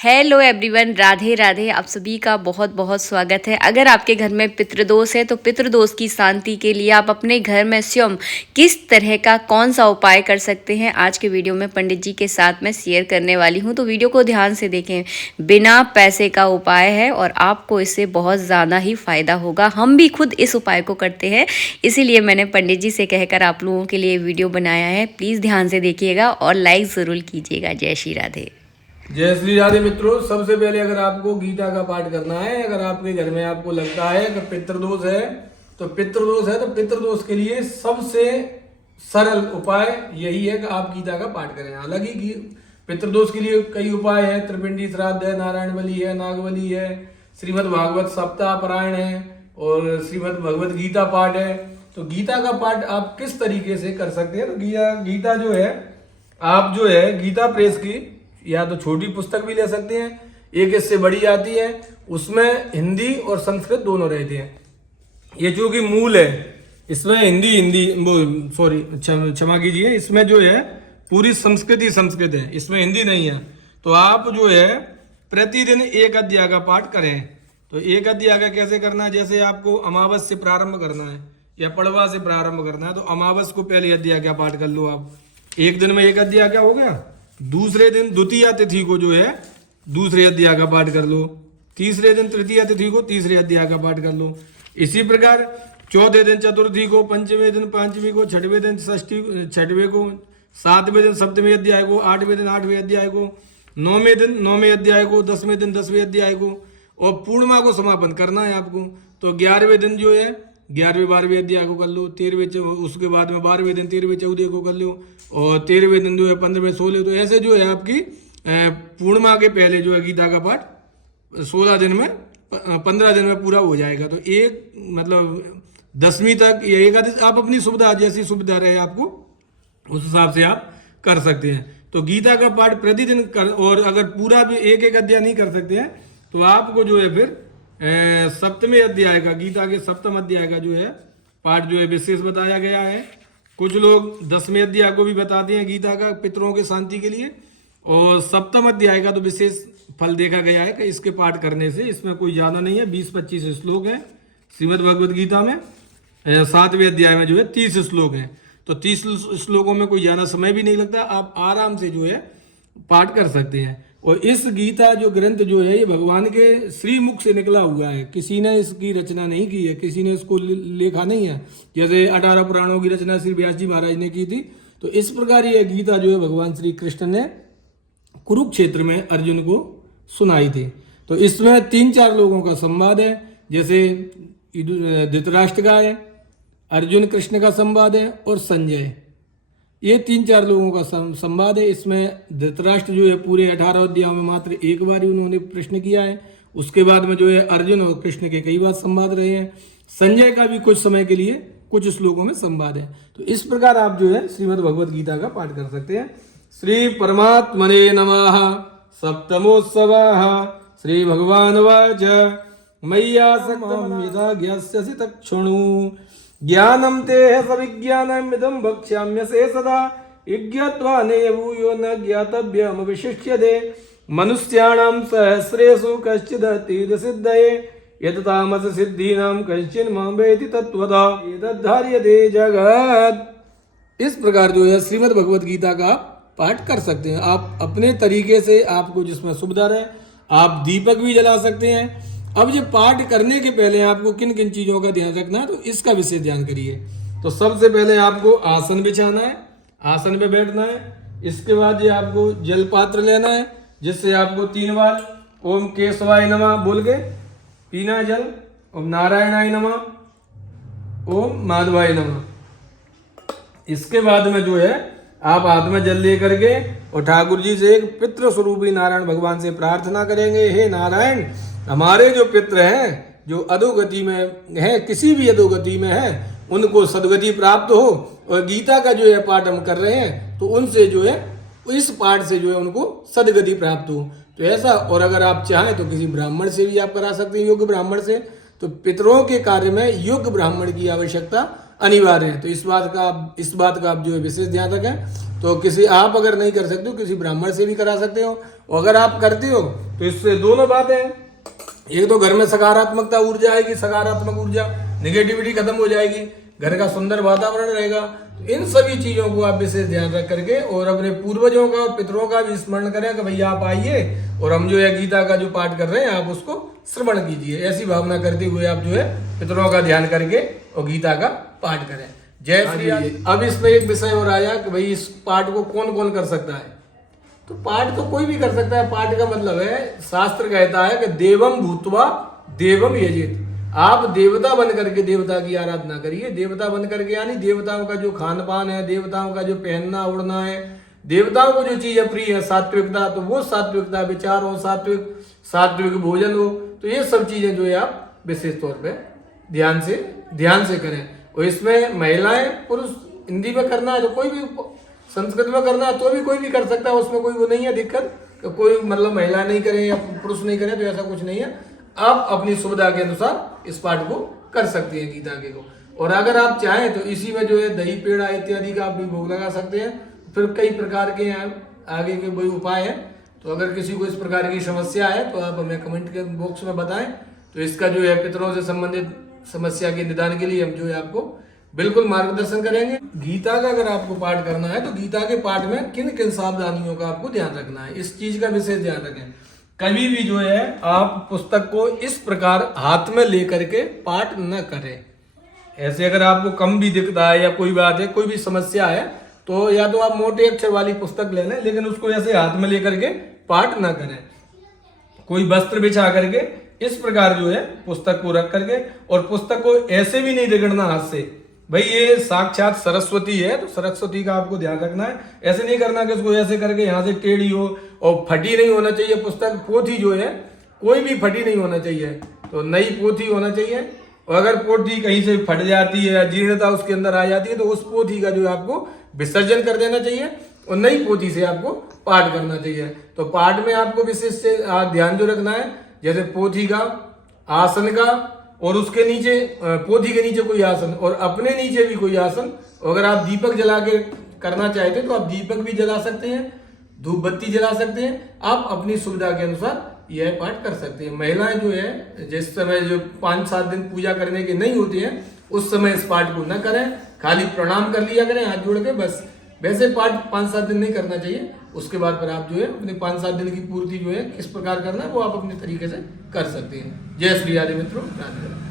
Hello everyone, Radhe Radhe. आप सभी का बहुत बहुत स्वागत है। अगर आपके घर में पितृदोष है तो पितृदोष की शांति के लिए आप अपने घर में स्वयं किस तरह का कौन सा उपाय कर सकते हैं, आज के वीडियो में पंडित जी के साथ मैं शेयर करने वाली हूं। तो वीडियो को ध्यान से देखें। बिना पैसे का उपाय है और आपको इससे बहुत ज़्यादा ही फायदा होगा। हम भी खुद इस उपाय को करते हैं, इसीलिए मैंने पंडित जी से कहकर आप लोगों के लिए वीडियो बनाया है। प्लीज़ ध्यान से देखिएगा और लाइक ज़रूर कीजिएगा। जय श्री राधे। जय श्री राधे मित्रों। सबसे पहले अगर आपको गीता का पाठ करना है, अगर आपके घर में आपको लगता है कि पितृदोष है तो पितृदोष के लिए सबसे सरल उपाय यही है कि आप गीता का पाठ करें। हालांकि पितृदोष के लिए कई उपाय है, त्रिपिंडी श्राद्ध है, नारायण बलि है, नागबलि है, श्रीमद् भागवत सप्ताह पारायण है और श्रीमद् भगवत गीता पाठ है। तो गीता का पाठ आप किस तरीके से कर सकते हैं? तो गीता जो है, आप जो है गीता प्रेस की या तो छोटी पुस्तक भी ले सकते हैं, एक इससे बड़ी आती है, उसमें हिंदी और संस्कृत दोनों रहते हैं। ये चूंकि मूल है, इसमें हिंदी वो सॉरी क्षमा कीजिए, इसमें जो है पूरी संस्कृत है, इसमें हिंदी नहीं है। तो आप जो है प्रतिदिन एक अध्याय का पाठ करें। तो एक अध्याय का कैसे करना है? जैसे आपको अमावस से प्रारंभ करना है या पड़वा से प्रारंभ करना है, तो अमावस को पहले अध्याय का पाठ कर लो। आप एक दिन में एक अध्याय क्या हो गया। दूसरे दिन द्वितीय तिथि को जो है दूसरे अध्याय का पाठ कर लो। तीसरे दिन तृतीय तिथि को तीसरे अध्याय का पाठ कर लो। इसी प्रकार चौथे दिन चतुर्थी को, पंचवें दिन पांचवी को, छठवें दिन षष्ठी छठवें को, सातवें दिन सप्तवें अध्याय को, आठवें दिन आठवें अध्याय को, नौवें दिन नौवें अध्याय को, 10वें दिन 10वें अध्याय को, और पूर्णिमा को समापन करना है आपको। तो 11वें दिन जो है 11वें 12वें अध्याय को कर लो। 13वें उसके बाद में 12वें दिन 13वें 14 को कर लो, और 13वें दिन जो है 15वें 16। तो ऐसे जो है आपकी पूर्णिमा के पहले जो है गीता का पाठ 16 दिन में 15 दिन में पूरा हो जाएगा। तो एक मतलब 10वीं तक या एकादश आप अपनी सुविधा, जैसी सुविधा रहे आपको उस हिसाब से आप कर सकते हैं। तो गीता का पाठ प्रतिदिन कर, और अगर पूरा भी एक एक अध्याय नहीं कर सकते हैं तो आपको जो है फिर सप्तमें अध्याय का, गीता के सप्तम अध्याय का जो है पाठ जो है विशेष बताया गया है। कुछ लोग 10वें अध्याय को भी बताते हैं गीता का पितरों के शांति के लिए, और सप्तम अध्याय का तो विशेष फल देखा गया है कि इसके पाठ करने से, इसमें कोई ज़्यादा नहीं है, 20-25 श्लोक है श्रीमद् भगवद गीता में। 7वें अध्याय में जो है 30 श्लोक है। तो 30 श्लोकों में कोई ज़्यादा समय भी नहीं लगता, आप आराम से जो है पाठ कर सकते हैं। और इस गीता जो ग्रंथ जो है ये भगवान के श्रीमुख से निकला हुआ है, किसी ने इसकी रचना नहीं की है, किसी ने इसको लिखा नहीं है। जैसे 18 पुराणों की रचना श्री व्यास जी महाराज ने की थी, तो इस प्रकार ये गीता जो है भगवान श्री कृष्ण ने कुरुक्षेत्र में अर्जुन को सुनाई थी। तो इसमें 3-4 लोगों का संवाद है, जैसे धृतराष्ट्र का है, अर्जुन कृष्ण का संवाद है और संजय, ये 3-4 लोगों का संवाद है। इसमें धृतराष्ट्र जो है पूरे 18 अध्यायों में मात्र एक बार ही उन्होंने प्रश्न किया है। उसके बाद में जो है अर्जुन और कृष्ण के कई बार संवाद रहे हैं। संजय का भी कुछ समय के लिए कुछ श्लोकों में संवाद है। तो इस प्रकार आप जो है श्रीमद् भगवद गीता का पाठ कर सकते हैं। श्री परमात्मने नमः। सप्तमोत्सव श्री भगवान वाच मय्या सक्तमयदा ज्ञास्यसि तक्षणु ज्ञानम ते सविज्ञानम इदं वक्ष्याम्यसे सदा यज्ञत्वा नेभूयो न ज्ञातव्यम विशिष्यते मनुष्याणां सहस्रेषु कश्चिदतीत सिद्धये यततामस सिद्धीनां कश्चिन् मां वेति तत्त्वतः एतद्धार्यते जगत्। इस प्रकार जो है श्रीमद् भगवद गीता का पाठ कर सकते हैं आप अपने तरीके से, आपको जिसमें सुविधा रहे। आप दीपक भी जला सकते हैं। अब ये पाठ करने के पहले आपको किन किन चीज़ों का ध्यान रखना है, तो इसका विशेष ध्यान करिए। तो सबसे पहले आपको आसन बिछाना है, आसन पे बैठना है। इसके बाद ये आपको जल पात्र लेना है, जिससे आपको 3 बार ओम केशवाय नमः बोल के पीना है जल, ओम नारायणाय नमः, ओम माधवाय नमः। इसके बाद में जो है आप हाथ में जल लेकर के और ठाकुर जी से एक पितृ स्वरूपी नारायण भगवान से प्रार्थना करेंगे, हे नारायण, हमारे जो पितृ हैं जो अधोगति में है, किसी भी अधोगति में है, उनको सदगति प्राप्त हो। और गीता का जो है पाठ हम कर रहे हैं तो उनसे जो है इस पाठ से जो है उनको सदगति प्राप्त हो। तो ऐसा, और अगर आप चाहें तो किसी ब्राह्मण से भी आप करा सकते हैं, योग्य ब्राह्मण से। तो पितरों के कार्य में योग्य ब्राह्मण की आवश्यकता अनिवार्य है। तो इस बात का आप जो है विशेष ध्यान रखें। तो किसी आप अगर नहीं कर सकते हो किसी ब्राह्मण से भी करा सकते हो। और अगर आप करते हो तो इससे दोनों बातें हैं, एक तो घर में सकारात्मकता ऊर्जा आएगी, सकारात्मक ऊर्जा, नेगेटिविटी खत्म हो जाएगी, घर का सुंदर वातावरण रहेगा। तो इन सभी चीजों को आप विशेष ध्यान रख करके और अपने पूर्वजों का और पितरों का भी स्मरण करें कि भैया आप आइए और हम जो है गीता का जो पाठ कर रहे हैं आप उसको श्रवण कीजिए। ऐसी भावना करते हुए आप जो है पितरों का ध्यान करके और गीता का पाठ करें। जय श्री राम। अब इसमें एक विषय और आया कि भाई इस पाठ को कौन कौन कर सकता है। तो पाठ तो कोई भी कर सकता है। पाठ का मतलब है, शास्त्र कहता है कि देवम भूतवा देवम यजेत। आप देवता बन करके देवता की आराधना करिए। देवता बन करके यानी देवताओं का जो खान पान है, देवताओं का जो पहनना उड़ना है, देवताओं को जो चीजें प्रिय है, सात्विकता, तो वो सात्विकता विचार हो, सात्विक भोजन हो, तो ये सब चीजें जो है आप विशेष तौर पे ध्यान से करें। और इसमें महिलाएं पुरुष हिंदी में करना है तो कोई भी, संस्कृत में करना है तो भी कोई भी कर सकता है, उसमें कोई वो नहीं है दिक्कत। कोई मतलब महिला नहीं करे या पुरुष नहीं करे तो ऐसा कुछ नहीं है। आप अपनी सुविधा के अनुसार इस पाठ को कर सकते हैं गीता के को। और अगर आप चाहें तो इसी में जो है दही पेड़ा इत्यादि का आप भी भोग लगा सकते हैं। फिर कई प्रकार के आगे के वही उपाय हैं। तो अगर किसी को इस प्रकार की समस्या है तो आप हमें कमेंट के बॉक्स में बताएं। तो इसका जो है पितरों से संबंधित समस्या के निदान के लिए हम जो है आपको बिल्कुल मार्गदर्शन करेंगे। गीता का अगर आपको पाठ करना है तो गीता के पाठ में किन किन सावधानियों का आपको ध्यान रखना है, इस चीज का विशेष ध्यान रखें। कभी भी जो है आप पुस्तक को इस प्रकार हाथ में लेकर के पाठ न करें। ऐसे अगर आपको कम भी दिखता है या कोई बात है, कोई भी समस्या है, तो या तो आप मोटे अक्षर वाली पुस्तक ले लें, लेकिन उसको ऐसे हाथ में लेकर के पाठ न करें। कोई वस्त्र बिछा करके इस प्रकार जो है पुस्तक को रख करके, और पुस्तक को ऐसे भी नहीं रगड़ना हाथ से। भाई ये साक्षात सरस्वती है तो सरस्वती का आपको ध्यान रखना है। ऐसे नहीं करना कि इसको ऐसे करके यहाँ से टेढ़ी हो, और फटी नहीं होना चाहिए पुस्तक। पोथी जो है कोई भी फटी नहीं होना चाहिए, तो नई पोथी होना चाहिए। और अगर पोथी कहीं से फट जाती है या जीर्णता उसके अंदर आ जाती है तो उस पोथी का जो है आपको विसर्जन कर देना चाहिए और नई पोथी से आपको पाठ करना चाहिए। तो पाठ में आपको विशेष ध्यान जो रखना है, जैसे पोथी का, आसन का, और उसके नीचे पोथी के नीचे कोई आसन और अपने नीचे भी कोई आसन। अगर आप दीपक जला के करना चाहते हैं तो आप दीपक भी जला सकते हैं, धूप बत्ती जला सकते हैं। आप अपनी सुविधा के अनुसार यह पाठ कर सकते हैं। महिलाएं जो है जिस समय जो 5-7 दिन पूजा करने के नहीं होते हैं उस समय इस पाठ को न करें, खाली प्रणाम कर लिया करें हाथ जोड़ के बस। वैसे पाठ 5-7 दिन नहीं करना चाहिए। उसके बाद पर आप जो है अपने 5-7 दिन की पूर्ति जो है किस प्रकार करना है वो आप अपने तरीके से कर सकते हैं। जय श्री राधे मित्रों, राधे राधे।